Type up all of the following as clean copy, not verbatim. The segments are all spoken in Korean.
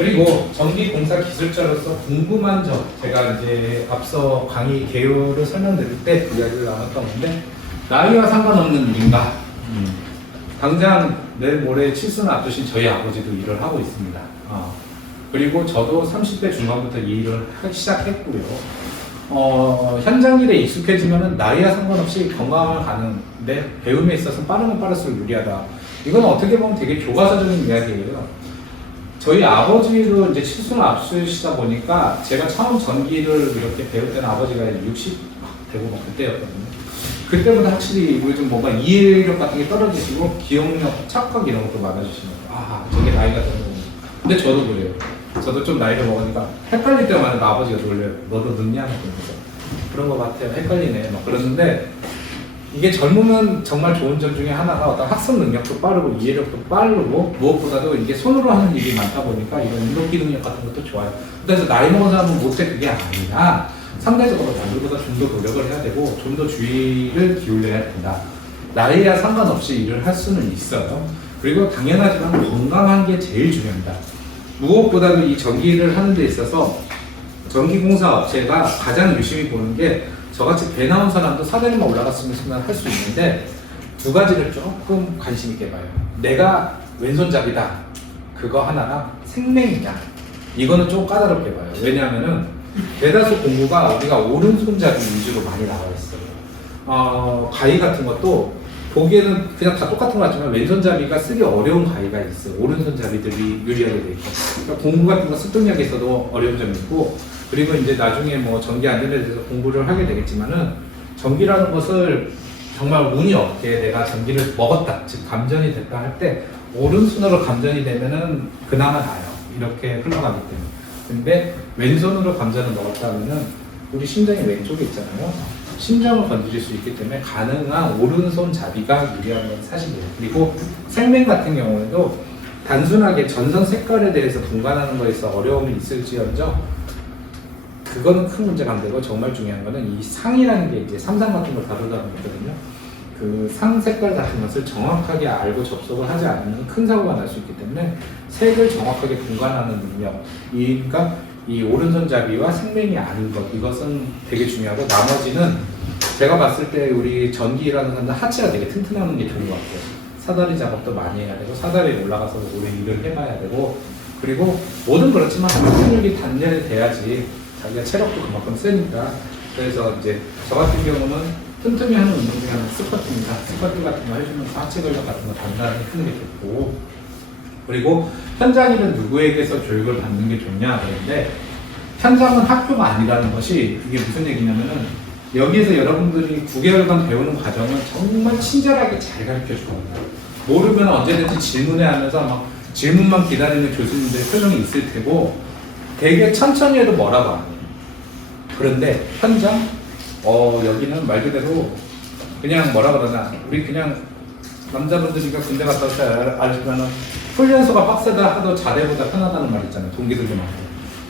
그리고 전기공사 기술자로서 궁금한 점, 제가 이제 앞서 강의 개요를 설명드릴 때 이야기를 나눴던 건데, 나이와 상관없는 일인가? 당장 내일 모레 칠순을 앞두신 저희 아버지도 일을 하고 있습니다. 그리고 저도 30대 중반부터 이 일을 하기 시작했고요. 현장 일에 익숙해지면 나이와 상관없이 건강을 가는데 배움에 있어서 빠르면 빠를수록 유리하다. 이건 어떻게 보면 되게 교과서적인 이야기예요. 저희 아버지도 이제 칠순을 앞두시다 보니까 제가 처음 전기를 이렇게 배울 때는 아버지가 60 되고 막 그때였거든요. 그때보다 확실히 요즘 뭔가 이해력 같은 게 떨어지시고 기억력, 착각 이런 것도 많아지시는 거예요. 저게 나이가 드는 거구나. 근데 저도 그래요. 저도 좀 나이를 먹으니까 헷갈릴 때마다 아버지가 놀려요. 너도 늦냐? 그런 거 같아요. 헷갈리네. 막 그러는데 이게 젊으면 정말 좋은 점 중에 하나가 어떤 학습 능력도 빠르고 이해력도 빠르고 무엇보다도 이게 손으로 하는 일이 많다 보니까 이런 운동 기능력 같은 것도 좋아요. 그래서 나이 먹은 사람은 못해 그게 아니라 상대적으로 남들보다 좀 더 노력을 해야 되고 좀 더 주의를 기울여야 된다. 나이와 상관없이 일을 할 수는 있어요. 그리고 당연하지만 건강한 게 제일 중요합니다. 무엇보다도 이 전기를 하는 데 있어서 전기공사 업체가 가장 유심히 보는 게 저같이 배 나온 사람도 사다리만 올라갔으면 할 수 있는데 두 가지를 조금 관심 있게 봐요. 내가 왼손잡이다. 그거 하나랑 생명이냐. 이거는 좀 까다롭게 봐요. 왜냐하면은 대다수 공부가 우리가 오른손잡이 위주로 많이 나와 있어요. 가위 같은 것도 보기에는 그냥 다 똑같은 것 같지만 왼손잡이가 쓰기 어려운 가위가 있어요. 오른손잡이들이 유리하게 돼 있고. 그러니까 공부 같은 거 습득력에 있어도 어려운 점이 있고, 그리고 이제 나중에 뭐 전기 안전에 대해서 공부를 하게 되겠지만은 전기라는 것을 정말 운이 없게 내가 전기를 먹었다, 즉 감전이 됐다 할 때 오른손으로 감전이 되면은 그나마 나아요. 이렇게 흘러가기 때문에. 근데 왼손으로 감전을 먹었다 하면은 우리 심장이 왼쪽에 있잖아요. 심장을 건드릴 수 있기 때문에 가능한 오른손 잡이가 유리한 건 사실이에요. 그리고 생명 같은 경우에도 단순하게 전선 색깔에 대해서 분간하는 거에 있어 어려움이 있을지언정 그거는 큰 문제가 안 되고 정말 중요한 거는 이 상이라는 게 이제 삼상 같은 걸 다루다 보거든요. 그 상 색깔 같은 것을 정확하게 알고 접속을 하지 않으면 큰 사고가 날 수 있기 때문에 색을 정확하게 분간하는 능력, 그러니까 이 오른손잡이와 생명이 아닌 것, 이것은 되게 중요하고, 나머지는 제가 봤을 때 우리 전기라는 사람들 하체가 되게 튼튼한 게 좋은 것 같아요. 사다리 작업도 많이 해야 되고 사다리에 올라가서 오래 일을 해봐야 되고, 그리고 뭐든 그렇지만 하체력이 단련이 돼야지 자기가 체력도 그만큼 세니까. 그래서 이제 저 같은 경우는 틈틈이 하는 운동 중에 하나는 스쿼트입니다. 스쿼트 같은 거 해주면서 하체 근력 같은 거 단단히 하는 게 좋고, 그리고 현장일은 누구에게서 교육을 받는 게 좋냐 그런데, 현장은 학교가 아니라는 것이 이게 무슨 얘기냐면은 여기에서 여러분들이 9개월간 배우는 과정은 정말 친절하게 잘 가르쳐 줄 겁니다. 모르면 언제든지 질문해 하면서 막 질문만 기다리는 교수님들 표정이 있을 테고 되게 천천히 해도 뭐라고 안 해요. 그런데 현장 여기는 말 그대로 그냥 뭐라 그러나 우리 그냥 남자분들이니까 군대 갔다 올 때 알지만은 훈련소가 빡세다 하도 자대보다 편하다는 말 있잖아요. 동기들도 많고.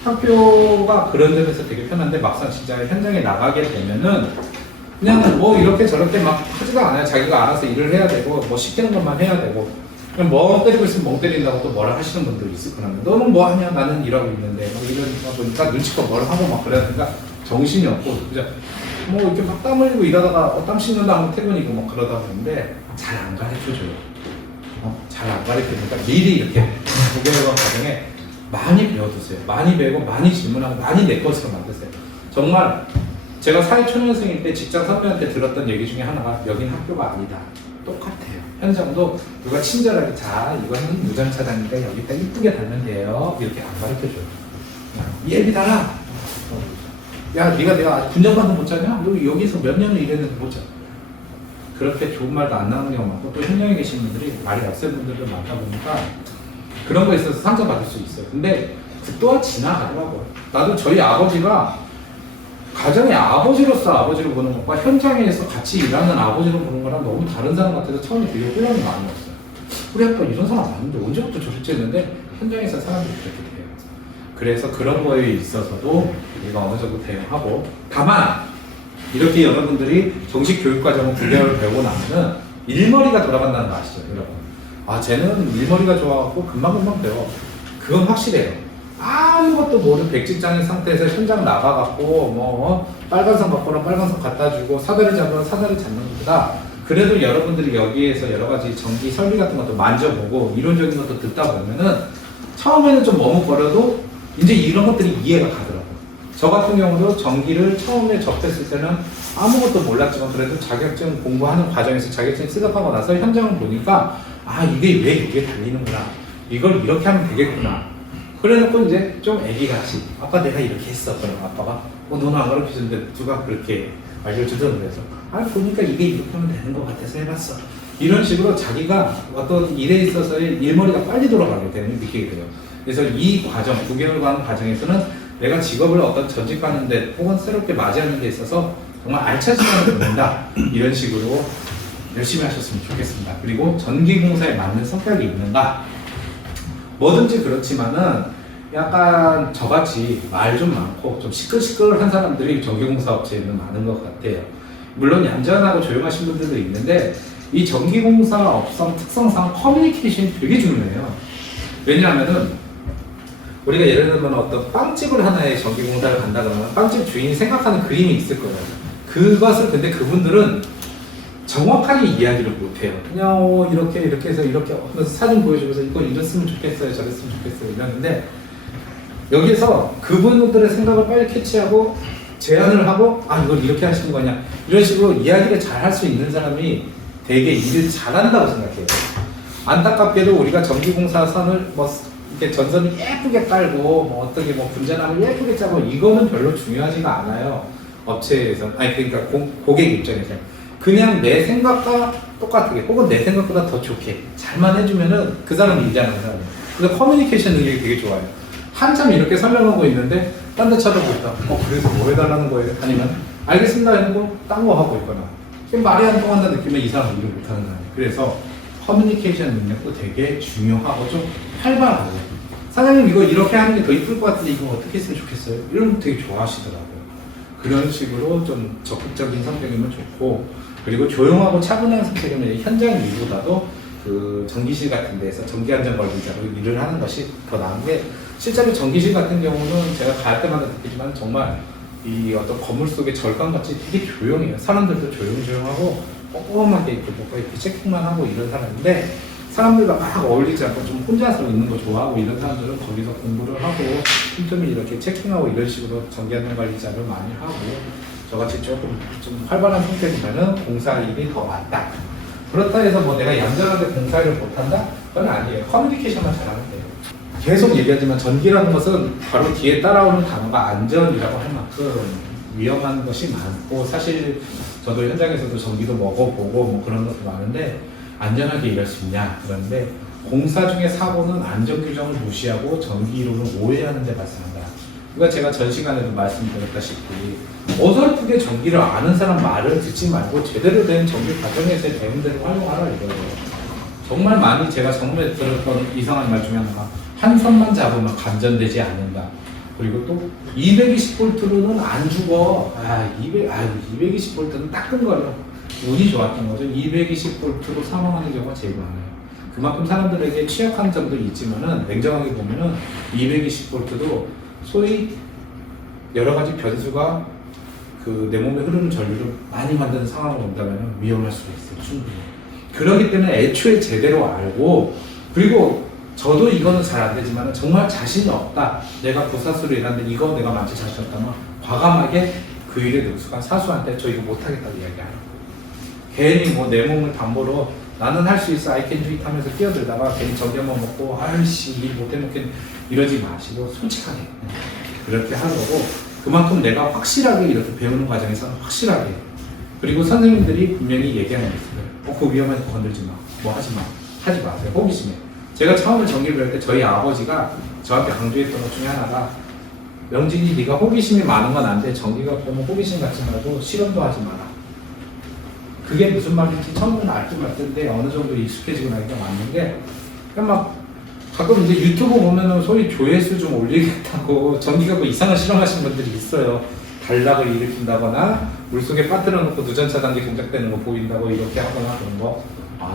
학교가 그런 점에서 되게 편한데 막상 진짜 현장에 나가게 되면은 그냥 뭐 이렇게 저렇게 막 하지도 않아요. 자기가 알아서 일을 해야 되고 뭐 시키는 것만 해야 되고, 그냥 멍 때리고 있으면 멍 때린다고 또 뭐라 하시는 분들이 있을 거라면 너는 뭐 하냐, 나는 일하고 있는데 막 이러니까 보니까 눈치껏 뭘 하고 막 그러니까 정신이 없고, 그죠? 뭐 이렇게 막 땀 흘리고 이러다가 땀 씻는다 하면 퇴근이고 막 그러다 보는데 잘 안 가르쳐줘요. 잘 안 가르쳐주니까 미리 이렇게 9개월간 과정에 많이 배워두세요. 많이 배우고 많이 질문하고 많이 내 것으로 만드세요. 정말 제가 사회초년생일 때 직장 선배한테 들었던 얘기 중에 하나가 여긴 학교가 아니다. 똑같아요. 현장도 누가 친절하게 자 이거는 무전차단인데 여기다 이쁘게 달면 돼요. 이렇게 안 가르쳐줘요. 예비 달아. 야 내가 군정반도 못 자냐? 여기서 몇 년을 일했는데 못 자. 그렇게 좋은 말도 안 나오는 경우 많고, 또 현장에 계신 분들이 말이 없는 분들도 많다 보니까 그런 거에 있어서 상처받을 수 있어요. 근데 그 또한 지나가더라고요. 나도 저희 아버지가 가정의 아버지로서 아버지를 보는 것과 현장에서 같이 일하는 아버지로 보는 거랑 너무 다른 사람 같아서 처음에 되게 혼란이 많이 왔어요. 우리 아빠 이런 사람 아닌데 언제부터 저렇게 했는데 현장에서 사람들이 그렇게 돼요. 그래서 그런 거에 있어서도 우리가 어느 정도 대응하고, 다만 이렇게 여러분들이 정식 교육과정을 9개월 배우고 나면은 일머리가 돌아간다는 거 아시죠, 여러분? 쟤는 일머리가 좋아갖고 금방금방 배워. 그건 확실해요. 아무것도 모르는 백지장인 상태에서 현장 나가갖고 뭐 빨간선 갖고는 빨간선 갖다 주고 사다리 잡으면 사다리 잡는 것보다 그래도 여러분들이 여기에서 여러 가지 전기 설비 같은 것도 만져보고 이론적인 것도 듣다 보면은 처음에는 좀 머뭇거려도 이제 이런 것들이 이해가 가더라고요. 저 같은 경우도 전기를 처음에 접했을 때는 아무것도 몰랐지만 그래도 자격증 공부하는 과정에서 자격증 수급하고 나서 현장을 보니까 아 이게 왜 이게 달리는구나, 이걸 이렇게 하면 되겠구나. 그래놓고 이제 좀 애기같이 아빠 내가 이렇게 했어. 그럼 아빠가 너는 안 가르쳐주는데 누가 그렇게 알려주든 그래서 보니까 이게 이렇게 하면 되는 것 같아서 해봤어. 이런 식으로 자기가 어떤 일에 있어서의 일머리가 빨리 돌아가게 되는 느끼게 돼요. 그래서 이 과정, 9개월 가는 과정에서는 내가 직업을 어떤 전직하는 데 혹은 새롭게 맞이하는 데 있어서 정말 알찬 시간을 보낸다. 이런 식으로 열심히 하셨으면 좋겠습니다. 그리고 전기공사에 맞는 성격이 있는가? 뭐든지 그렇지만은 약간 저같이 말 좀 많고 좀 시끌시끌한 사람들이 전기공사 업체에는 많은 것 같아요. 물론 얌전하고 조용하신 분들도 있는데 이 전기공사 업성 특성상 커뮤니케이션이 되게 중요해요. 왜냐하면은 우리가 예를 들면 어떤 빵집을 하나의 전기공사를 간다 그러면 빵집 주인이 생각하는 그림이 있을 거예요. 그것을 근데 그분들은 정확하게 이야기를 못해요. 그냥 이렇게 해서 이렇게 하면서 사진 보여주면서 이거 이랬으면 좋겠어요, 저랬으면 좋겠어요 이러는데 여기서 그분들의 생각을 빨리 캐치하고 제안을 하고 이걸 이렇게 하시는 거냐 이런 식으로 이야기를 잘 할 수 있는 사람이 되게 일을 잘한다고 생각해요. 안타깝게도 우리가 전기공사 선을 뭐 이렇게 전선을 예쁘게 깔고 뭐 어떻게 뭐 분자남을 예쁘게 짜고 이거는 별로 중요하지가 않아요. 업체에서 그러니까 고객 입장에서 그냥 내 생각과 똑같게 혹은 내 생각보다 더 좋게 잘만 해주면은 그 사람이 일 잘하는 사람이에요. 그래서 커뮤니케이션 능력이 되게 좋아요. 한참 이렇게 설명하고 있는데 딴 데 쳐다보니까 그래서 뭐 해달라는 거예요? 아니면 알겠습니다 해놓고 딴 거 하고 있거나 말이 안 통한다는 느낌에 이 사람은 일을 못하는 거예요. 그래서 커뮤니케이션 능력도 되게 중요하고 좀 활발하고 사장님 이거 이렇게 하는 게 더 이쁠 것 같은데 이거 어떻게 했으면 좋겠어요? 이런 거 되게 좋아하시더라고요. 그런 식으로 좀 적극적인 성격이면 좋고 그리고 조용하고 차분한 성격이면 현장 일보다도 그 전기실 같은 데서 전기안전관리자로 일을 하는 것이 더 나은 게 실제로 전기실 같은 경우는 제가 갈 때마다 느끼지만 정말 이 어떤 건물 속의 절간같이 되게 조용해요. 사람들도 조용조용하고 꼼꼼하게 이렇게 뭔가 이렇게 체킹만 하고 이런 사람인데 사람들과 막 어울리지 않고 좀 혼자서 있는 거 좋아하고 이런 사람들은 거기서 공부를 하고 틈틈이 이렇게 체킹하고 이런 식으로 전기안전관리자를 많이 하고 저같이 조금 좀 활발한 성격이면은 공사 일이 더 많다. 그렇다 해서 뭐 내가 얌전하게 공사 일을 못한다? 그건 아니에요. 커뮤니케이션만 잘하면 돼요. 계속 얘기하지만 전기라는 것은 바로 뒤에 따라오는 단어가 안전이라고 할 만큼 위험한 것이 많고 사실 저도 현장에서도 전기도 먹어보고 뭐 그런 것도 많은데 안전하게 일할 수 있냐 그런데 공사 중에 사고는 안전규정을 무시하고 전기이론을 오해하는 데 발생한다. 그러니까 제가 전 시간에도 말씀드렸다시피 어설프게 전기를 아는 사람 말을 듣지 말고 제대로 된 전기 과정에서의 배움들을 활용하라 이거예요. 정말 많이 제가 정말 들었던 이상한 말 중에 하나가 한 선만 잡으면 감전되지 않는다. 그리고 또 220V로는 안 죽어. 220V는 따끔거려. 운이 좋았던 거죠. 220V로 사망하는 경우가 제일 많아요. 그만큼 사람들에게 취약한 점도 있지만은 냉정하게 보면은 220V도 소위 여러 가지 변수가 그 내 몸에 흐르는 전류를 많이 만드는 상황으로 온다면 위험할 수가 있어요. 충분히. 그렇기 때문에 애초에 제대로 알고 그리고 저도 이거는 잘 안 되지만 정말 자신이 없다. 내가 부사수로 일하는데 이거 내가 만질 자신 없다면 과감하게 그 일에 능숙한 사수한테 저 이거 못하겠다고 이야기하는 거예요. 괜히 뭐 내 몸을 담보로 나는 할 수 있어 I can do it 하면서 끼어들다가 괜히 저기 한번 먹고 아이씨 일 못해먹겠 이러지 마시고 솔직하게 그렇게 하는 거고 그만큼 내가 확실하게 이렇게 배우는 과정에서는 확실하게 그리고 선생님들이 분명히 얘기하는 게 있어요. 그 위험한 거 건들지 마. 뭐 하지 마. 하지 마세요. 호기심에. 제가 처음에 전기를 배울 때 저희 아버지가 저한테 강조했던 것 중에 하나가 명진이 네가 호기심이 많은 건 안 돼. 전기가 보면 호기심 갖지 말고 실험도 하지 마라. 그게 무슨 말인지 처음에는 알긴 알던데 어느 정도 익숙해지고 나니까 맞는 게 그냥 막 가끔 이제 유튜브 보면은 소위 조회수 좀 올리겠다고 전기가 뭐 이상한 실험하시는 분들이 있어요. 단락을 일으킨다거나 물속에 빠뜨려 놓고 누전차단기 동작되는 거 보인다고 이렇게 하거나 그런 거.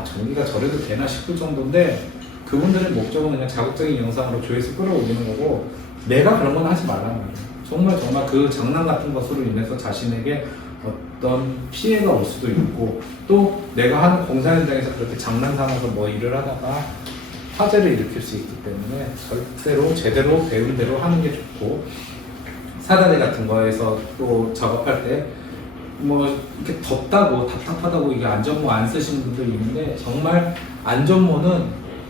전기가 저래도 되나 싶을 정도인데 그분들의 목적은 그냥 자극적인 영상으로 조회수 끌어올리는 거고 내가 그런 건 하지 말라는 거예요. 정말 그 장난 같은 것으로 인해서 자신에게 어떤 피해가 올 수도 있고, 또 내가 하는 공사 현장에서 그렇게 장난 삼아서 뭐 일을 하다가 화재를 일으킬 수 있기 때문에 절대로 제대로 배운 대로 하는 게 좋고, 사다리 같은 거에서 또 작업할 때 뭐 이렇게 덥다고 답답하다고 이게 안전모 안 쓰시는 분들이 있는데, 정말 안전모는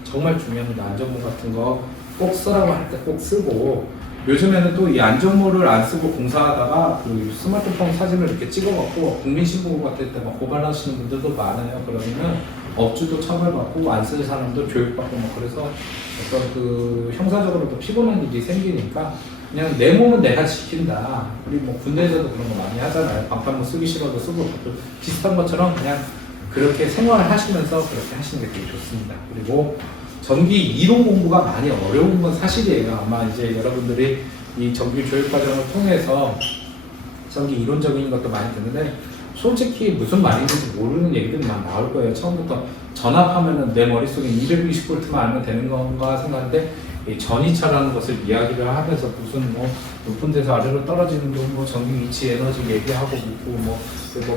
정말 중요합니다. 안전모 같은 거 꼭 쓰라고 할 때 꼭 쓰고, 요즘에는 또 이 안전모를 안 쓰고 공사하다가 그 스마트폰 사진을 이렇게 찍어갖고 국민신고 같을 때 막 고발하시는 분들도 많아요. 그러면 업주도 처벌받고 안 쓰는 사람도 교육받고 뭐, 그래서 어떤 그 형사적으로도 피곤한 일이 생기니까 그냥 내 몸은 내가 지킨다. 우리 뭐 군대에서도 그런 거 많이 하잖아요. 방탄모 쓰기 싫어도 쓰고, 비슷한 것처럼 그냥 그렇게 생활을 하시면서 그렇게 하시는 게 되게 좋습니다. 그리고 전기 이론 공부가 많이 어려운 건 사실이에요. 아마 이제 여러분들이 이 전기 교육 과정을 통해서 전기 이론적인 것도 많이 듣는데, 솔직히 무슨 말인지 모르는 얘기들이 많이 나올 거예요. 처음부터 전압하면은 내 머릿속에 220V만 알면 되는 건가 생각하는데, 이 전이차라는 것을 이야기를 하면서 무슨 뭐 높은 데서 아래로 떨어지는 뭐 전기 위치 에너지 얘기하고 뭐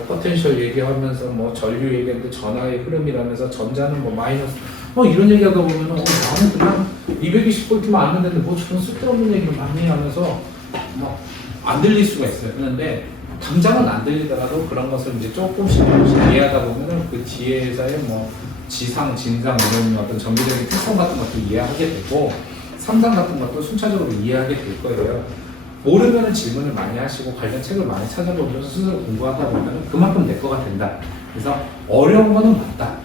포텐셜 얘기하면서 뭐 전류 얘기하는데 전하의 흐름이라면서 전자는 뭐 마이너스 뭐 이런 얘기하다 보면은 나는 그냥 220V만 알면 되는데 뭐 저런 쓸데없는 얘기를 많이 하면서 막 안 들릴 수가 있어요. 그런데 당장은 안 들리더라도 그런 것을 이제 조금씩 이해하다 보면은 그 뒤에서의 뭐 지상, 진상 이런 어떤 전기적인 특성 같은 것도 이해하게 되고, 상상 같은 것도 순차적으로 이해하게 될 거예요. 모르면은 질문을 많이 하시고 관련 책을 많이 찾아보면서 스스로 공부하다 보면 그만큼 내 거가 된다. 그래서 어려운 거는 맞다.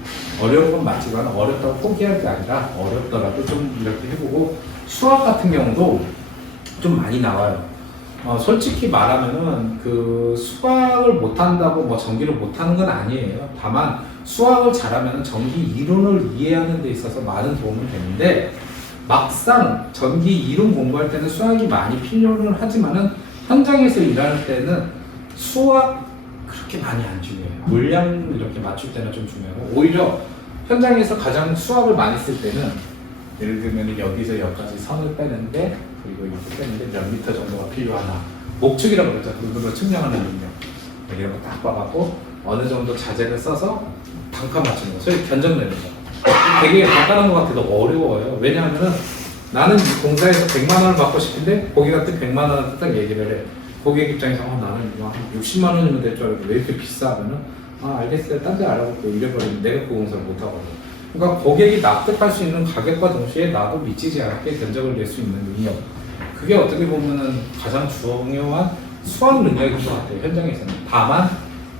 어려운 건 맞지만 어렵다고 포기할 게 아니라 어렵더라도 좀 이렇게 해보고, 수학 같은 경우도 좀 많이 나와요. 솔직히 말하면은 그 수학을 못한다고 뭐 전기를 못하는 건 아니에요. 다만 수학을 잘하면 전기 이론을 이해하는 데 있어서 많은 도움이 되는데, 막상 전기 이론 공부할 때는 수학이 많이 필요는 하지만은 현장에서 일할 때는 수학 그렇게 많이 안 중요해요. 물량 이렇게 맞출 때는 좀 중요하고, 오히려 현장에서 가장 수학을 많이 쓸 때는 예를 들면 여기서 여기까지 선을 빼는데, 그리고 이렇게 빼는데 몇 미터 정도가 필요하나, 목축이라고 그러죠. 눈으로 측량하는 능력, 이런 거 딱 봐갖고 어느 정도 자재를 써서 단가 맞추는 거, 소위 견적 내는 거. 되게 간단한 것 같아도 어려워요. 왜냐하면은 나는 이 공사에서 100만 원을 받고 싶은데 고객한테 100만 원을 딱 얘기를 해. 고객 입장에서 나는 이거 한 60만 원이면 될 줄 알고 왜 이렇게 비싸? 하면은 알겠어요. 딴 데 알아볼게요. 이래버리면 내가 그 공사를 못 하거든. 그러니까 고객이 납득할 수 있는 가격과 동시에 나도 미치지 않게 견적을 낼 수 있는 능력. 그게 어떻게 보면은 가장 중요한 수학 능력인 것 같아요. 현장에서는. 다만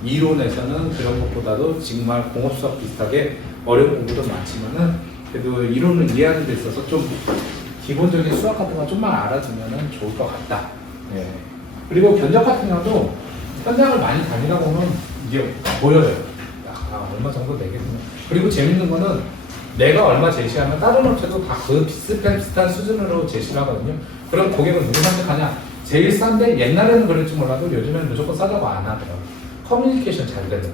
이론에서는 그런 것보다도 정말 공업수학 비슷하게 어려운 공부도 많지만은, 그래도 이론을 이해하는 데 있어서 좀 기본적인 수학 같은 거 좀만 알아주면은 좋을 것 같다. 예. 그리고 견적 같은 경우도 현장을 많이 다니다 보면 이게 보여요. 얼마 정도 내겠구나. 그리고 재밌는 거는 내가 얼마 제시하면 다른 업체도 다 그 비슷한 수준으로 제시를 하거든요. 그럼 고객은 누구 선택하냐? 제일 싼데, 옛날에는 그럴지 몰라도 요즘에는 무조건 싸다고 안 하더라고요. 커뮤니케이션 잘 되는.